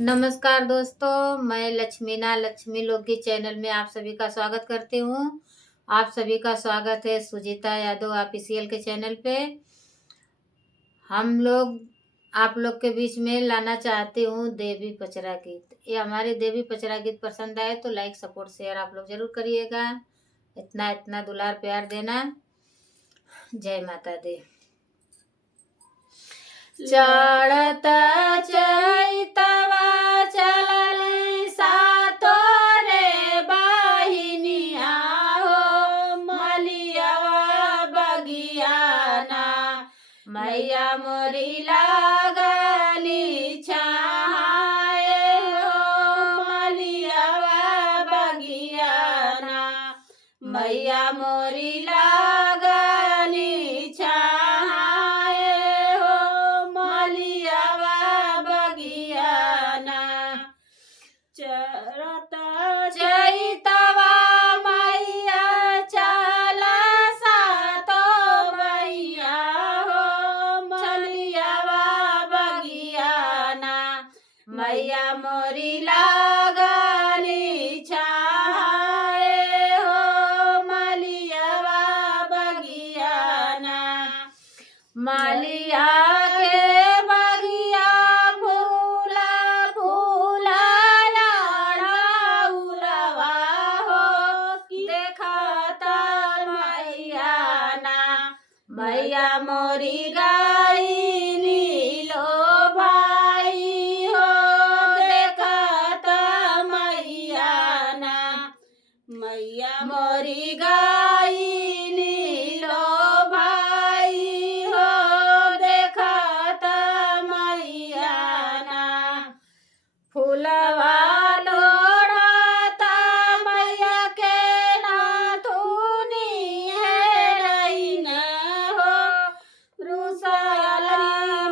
नमस्कार दोस्तों, मैं लक्ष्मीना लक्ष्मी लोकगीत चैनल में आप सभी का स्वागत करती हूँ। आप सभी का स्वागत है सुजीता यादव ऑफिशियल के चैनल पे। हम लोग आप लोग के बीच में लाना चाहती हूँ देवी पचरा गीत। ये हमारे देवी पचरा गीत पसंद आए तो लाइक सपोर्ट शेयर आप लोग जरूर करिएगा। इतना इतना दुलार प्यार देना। जय माता दी। चढ़ता चैतवा चलल सातो रे बहिनिया हो मलियवा बगियाना मैया मोरी लागली छाए हो मलियवा बगियाना मैया मोरी लागली छाए हो मलियवा बगियाना चरता चैतवा मैया चला सातो मैया हो मलियवा बगियाना मैया मोरी लागली छाए हो मलियवा बगियाना मालिया के बगिया फूला फूला उलवा हो देखता मैया ना मैया मोरी गाई लो भाई हो देखता मैया ना मैया मोरी गाई लो भाई हो देखता मैया ना फूलवा लोढ़ता मैया के नाथुनी है रैना हो रुसला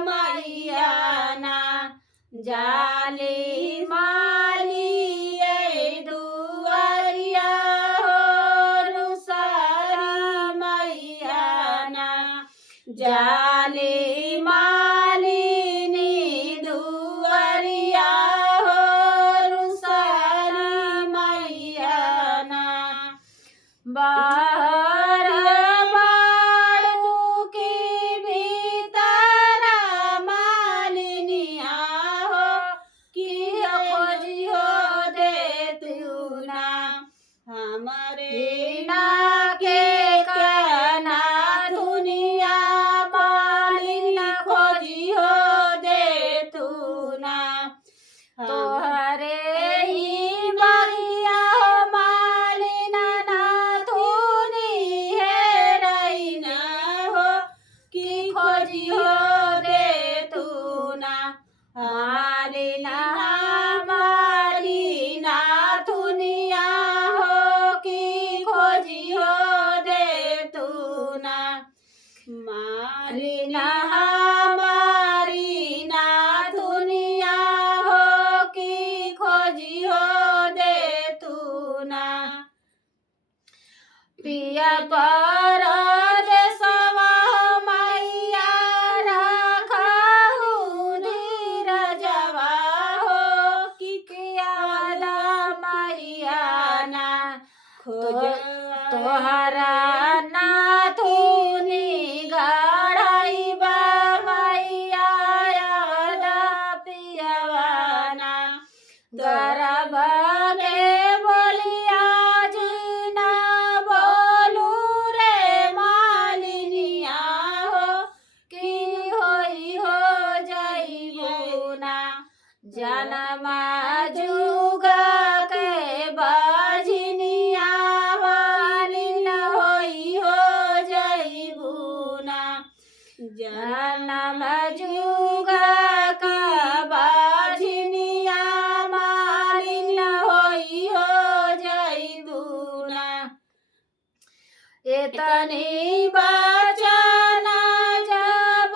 मैया ना जाली माली दुआरिया हो रुसला मैया ना जाली मालिनी दुआरिया हो रुसला मैया ना बाहर बाड़ू की भीतर मालिनिया हो कि खोजियो दे तू ना हमारे ना के कहना दुनिया मालिन खोजियो दे तू ना तोहरे ही बगिया मालिन नाथुनी है रैना हो कि खोजियो दे तू ना मालिन हमारी नाथुनिया हो कि खोजियो दे तू ना मालिन हमारी नाथुनिया हो कि खोजियो दे तू ना पिया परदेसवा मैया रखहु धीरजवा हो कि कियादा मैया ना तोहरा नाथुनी गढ़ाइबा मैया यादा पियवा ना गर्भ के बोलिया जीना बोलू रे मालिनिया हो कि होई हो जाइबो ना जनमा जुगा के बाजिनिया मालिन होई हो जाइबो ना जनम जुगा का बाजिनिया मालिन होई हो जाइबो ना एतनी बचना जब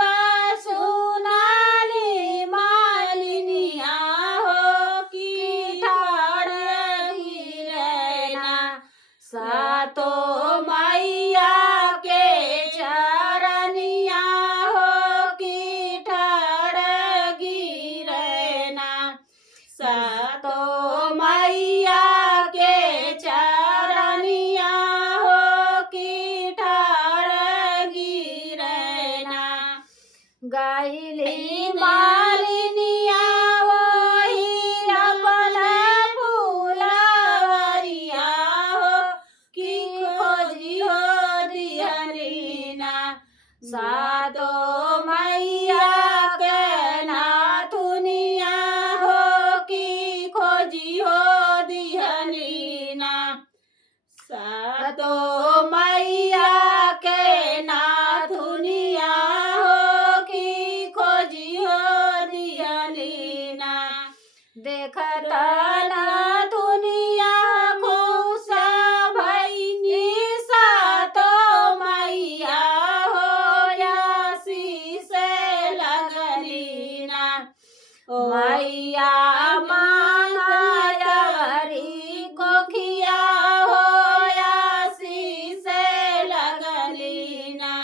सुनाली मालिनिया हो कि ठाड़ गिरना सातो मैया के चरनिया हो कि ठाड़ गिरना देखता ना दुनिया खुश भइनी सातो मैया हो आशीष लगली ना मैया मांगरी कोखिया हो आशीष लगली ना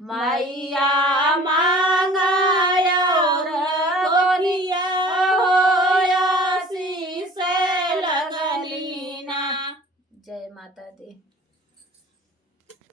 मैया मांगाया और कोखिया हो आशीष लगली ना। जय माता दी।